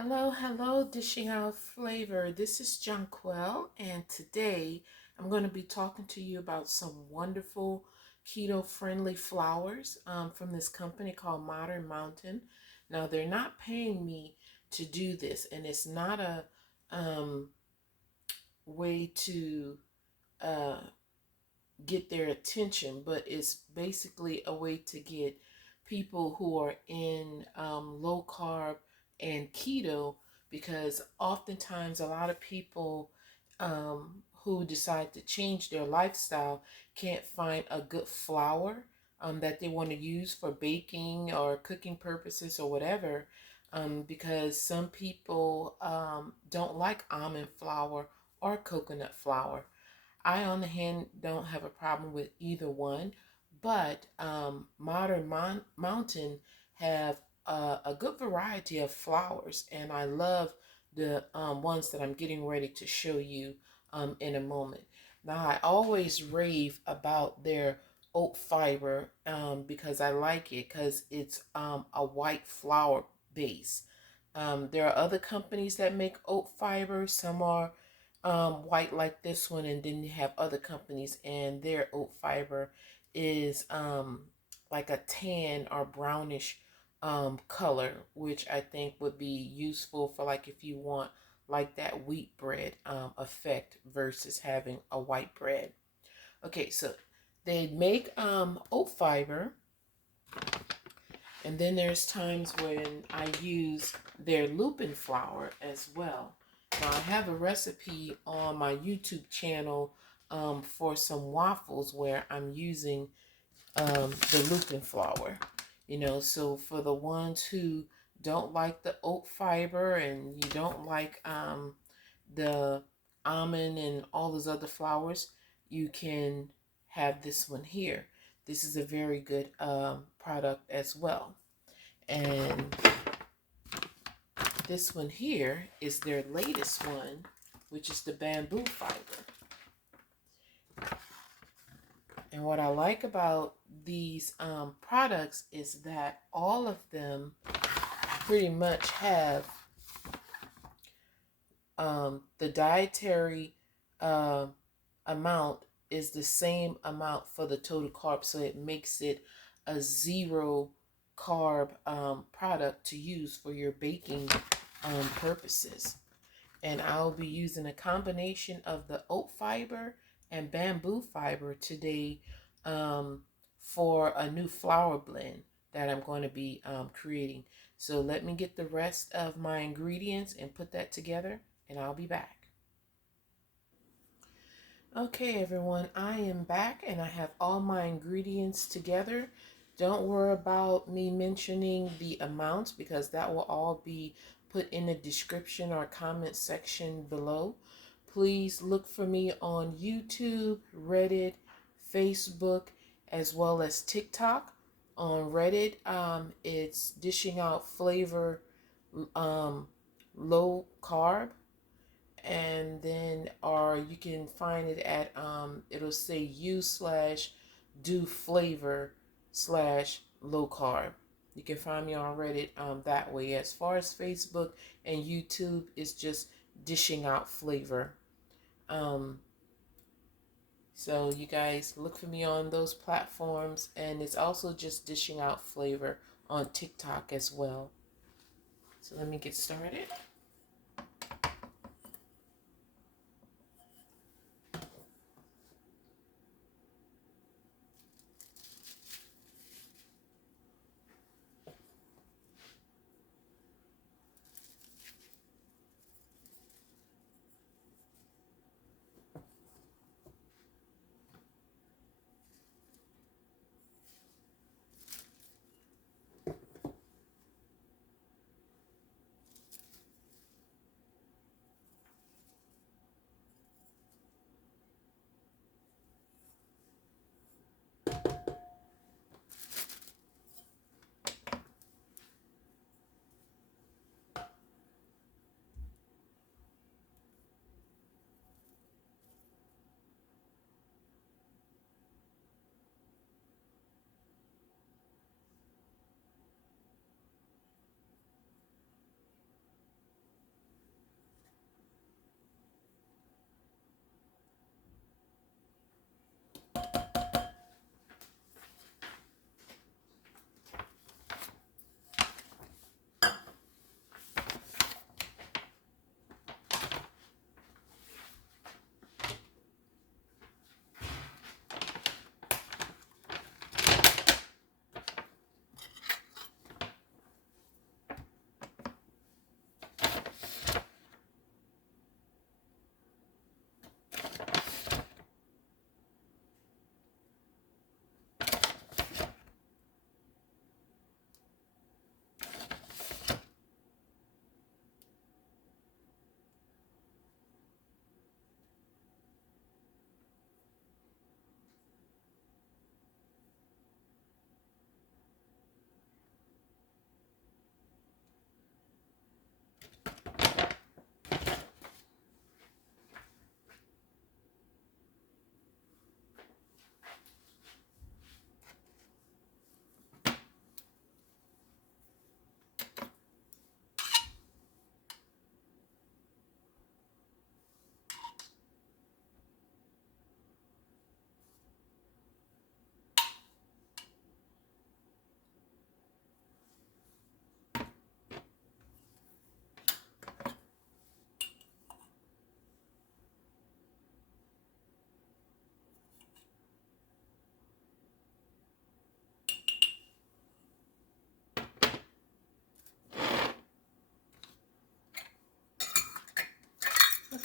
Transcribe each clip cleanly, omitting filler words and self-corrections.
Hello, hello, dishing out flavor. This is Jonquil, and today I'm going to be talking to you about some wonderful keto-friendly flours from this company called Mountain. Now, they're not paying me to do this, and it's not a way to uh, get their attention, but it's basically a way to get people who are in low carb and keto, because oftentimes a lot of people who decide to change their lifestyle can't find a good flour that they want to use for baking or cooking purposes or whatever, because some people don't like almond flour or coconut flour. I, on the hand, don't have a problem with either one, but Mountain have a good variety of flours, and I love the ones that I'm getting ready to show you in a moment. Now, I always rave about their oat fiber because I like it because it's a white flour base. There are other companies that make oat fiber. Some are white like this one, and then you have other companies and their oat fiber is like a tan or brownish color, which I think would be useful for like if you want like that wheat bread effect versus having a white bread. Okay, so they make oat fiber, and then there's times when I use their lupin flour as well. Now I have a recipe on my YouTube channel for some waffles where I'm using the lupin flour. So for the ones who don't like the oat fiber and you don't like the almond and all those other flours, you can have this one here. This is a very good product as well. And this one here is their latest one, which is the bamboo fiber. And what I like about these products is that all of them pretty much have the dietary amount is the same amount for the total carb, so it makes it a zero carb product to use for your baking purposes. And I'll be using a combination of the oat fiber and bamboo fiber today for a new flour blend that I'm going to be creating. So let me get the rest of my ingredients and put that together, and I'll be back. Okay, everyone, I am back and I have all my ingredients together. Don't worry about me mentioning the amounts because that will all be put in the description or comment section below. Please look for me on YouTube, Reddit, Facebook, as well as TikTok. On Reddit, it's Dishing Out Flavor Low Carb, and then or you can find it at it'll say u/do flavor /low carb. You can find me on Reddit that way. As far as Facebook and YouTube, it's just Dishing Out Flavor. So you guys look for me on those platforms, and it's also just Dishing Out Flavor on TikTok as well. So let me get started.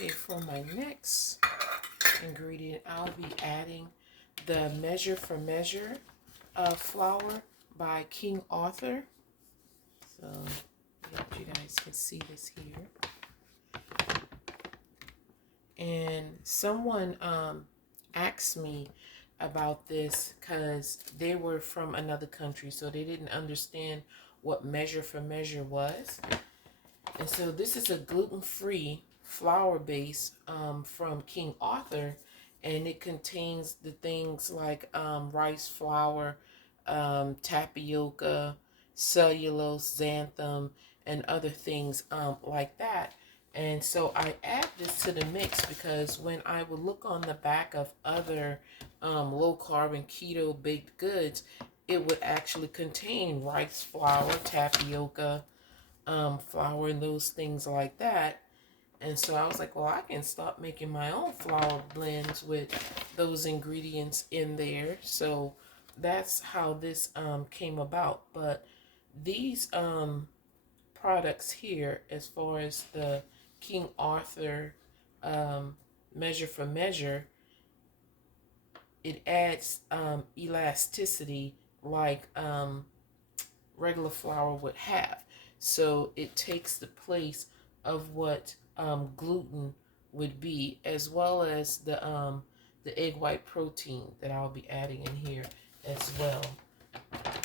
Okay, for my next ingredient, I'll be adding the Measure for Measure flour by King Arthur. So, I hope you guys can see this here. And someone asked me about this because they were from another country, so they didn't understand what Measure for Measure was. And so this is a gluten-free flour base from King Arthur, and it contains the things like rice flour, tapioca, cellulose, xanthan, and other things like that. And so I add this to the mix because when I would look on the back of other low-carb and keto baked goods, it would actually contain rice flour, tapioca, flour, and those things like that. And so I was like, well, I can start making my own flour blends with those ingredients in there. So that's how this came about. But these products here, as far as the King Arthur Measure for Measure, it adds elasticity like regular flour would have. So it takes the place of what gluten would be, as well as the egg white protein that I'll be adding in here as well.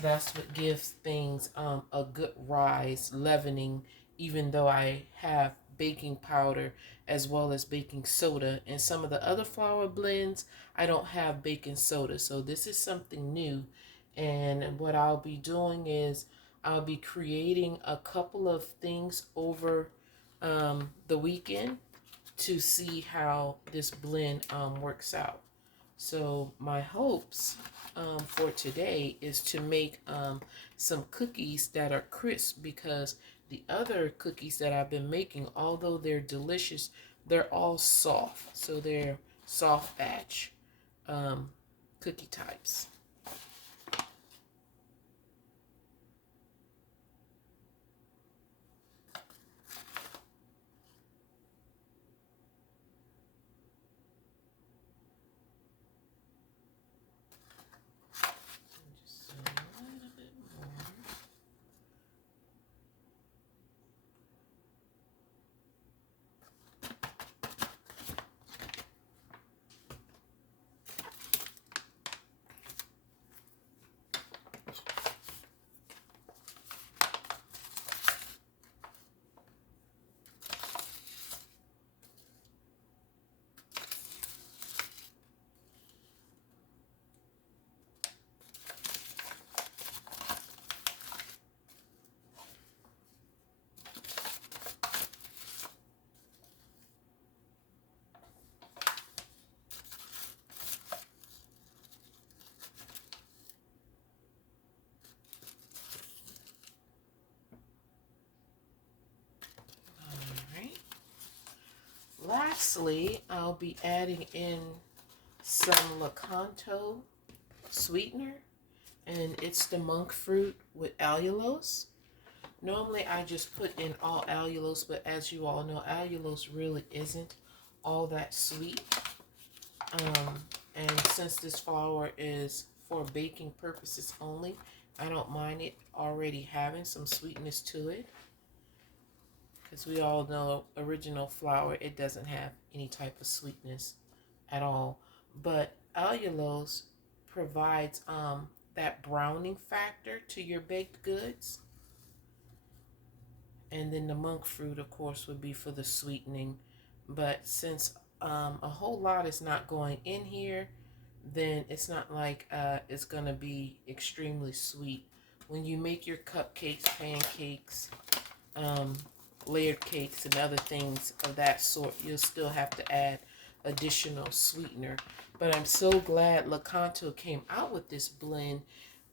That's what gives things a good rise, leavening, even though I have baking powder as well as baking soda. And some of the other flour blends, I don't have baking soda. So this is something new. And what I'll be doing is I'll be creating a couple of things over the weekend to see how this blend works out. So my hopes for today is to make some cookies that are crisp, because the other cookies that I've been making, although they're delicious, they're all soft. So they're soft batch cookie types. Just a little bit more. Lastly, I'll be adding in some Lakanto sweetener, and it's the Monkfruit with allulose. Normally, I just put in all allulose, but as you all know, allulose really isn't all that sweet. And since this flour is for baking purposes only, I don't mind it already having some sweetness to it. Because we all know original flour, it doesn't have any type of sweetness at all. But allulose provides that browning factor to your baked goods. And then the monk fruit, of course, would be for the sweetening. But since a whole lot is not going in here, then it's not like it's going to be extremely sweet. When you make your cupcakes, pancakes, layered cakes, and other things of that sort, you'll still have to add additional sweetener. But I'm so glad Lakanto came out with this blend,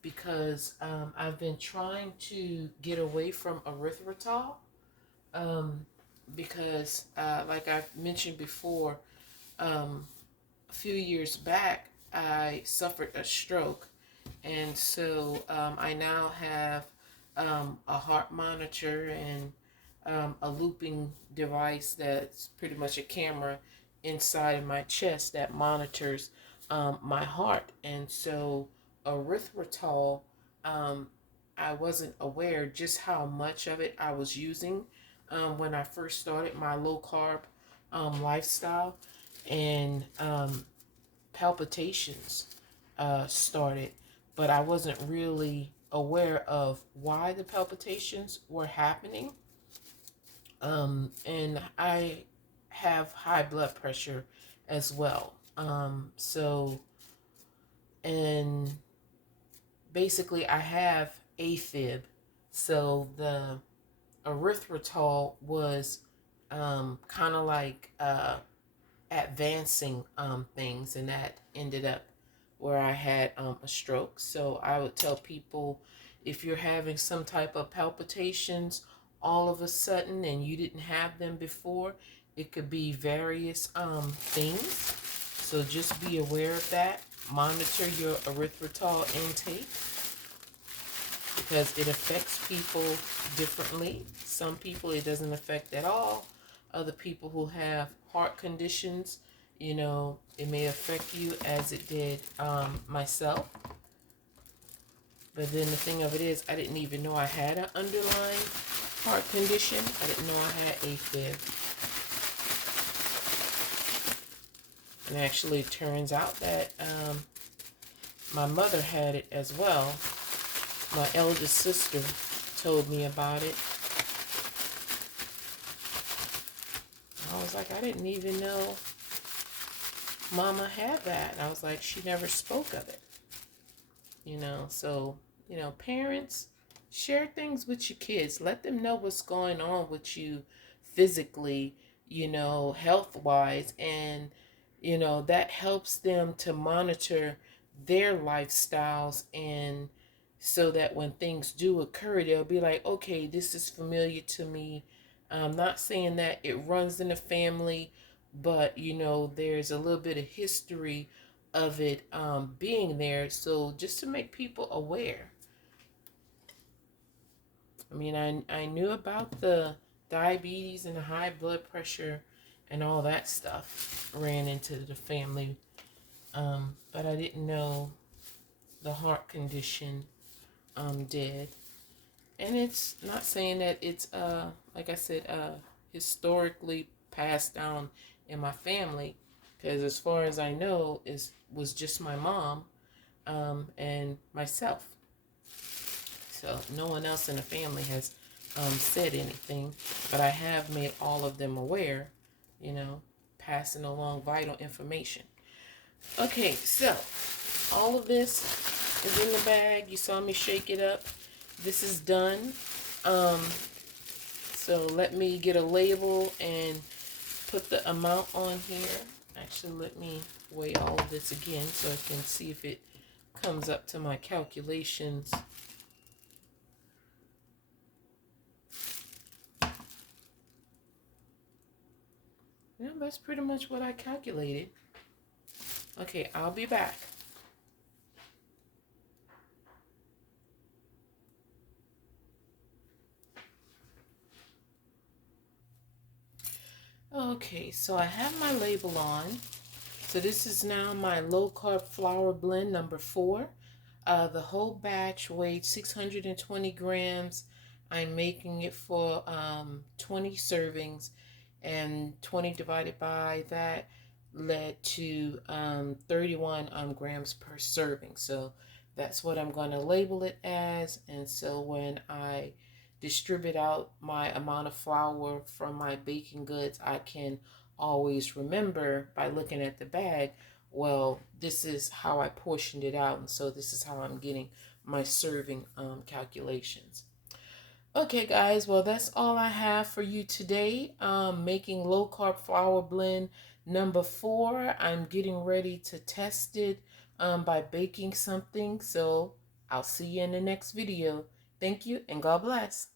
because I've been trying to get away from erythritol, because like I've mentioned before, a few years back I suffered a stroke, and so I now have a heart monitor and a looping device that's pretty much a camera inside of my chest that monitors my heart. And so erythritol, um, I wasn't aware just how much of it I was using when I first started my low carb lifestyle, and palpitations started, but I wasn't really aware of why the palpitations were happening. And I have high blood pressure as well. And basically, I have AFib. So the erythritol was kind of like advancing things, and that ended up where I had a stroke. So I would tell people, if you're having some type of palpitations all of a sudden and you didn't have them before, it could be various things. So just be aware of that. Monitor your erythritol intake, because it affects people differently. Some people it doesn't affect at all. Other people who have heart conditions, it may affect you as it did myself. But then the thing of it is, I didn't even know I had an underlying heart condition. I didn't know I had AFib. And actually, it turns out that my mother had it as well. My eldest sister told me about it. I was like, I didn't even know Mama had that. And I was like, she never spoke of it. So, parents, share things with your kids. Let them know what's going on with you physically, health-wise. And, that helps them to monitor their lifestyles, and so that when things do occur, they'll be like, okay, this is familiar to me. I'm not saying that it runs in the family, but there's a little bit of history of it being there. So just to make people aware. I mean, I knew about the diabetes and the high blood pressure and all that stuff ran into the family, but I didn't know the heart condition did. And it's not saying that it's like I said, historically passed down in my family, because as far as I know, was just my mom and myself. So no one else in the family has said anything, but I have made all of them aware, passing along vital information. Okay, so all of this is in the bag. You saw me shake it up. This is done. So let me get a label and put the amount on here. Actually, let me weigh all of this again so I can see if it comes up to my calculations. Yeah, that's pretty much what I calculated. Okay, I'll be back. Okay, so I have my label on. So this is now my low-carb flour blend number 4. The whole batch weighed 620 grams. I'm making it for 20 servings, and 20 divided by that led to 31 grams per serving. So that's what I'm going to label it as. And so when I distribute out my amount of flour from my baking goods, I can always remember by looking at the bag, well, this is how I portioned it out, and so this is how I'm getting my serving calculations. Okay, guys, well, that's all I have for you today. Making low-carb flour blend number 4. I'm getting ready to test it by baking something, so I'll see you in the next video. Thank you, and God bless.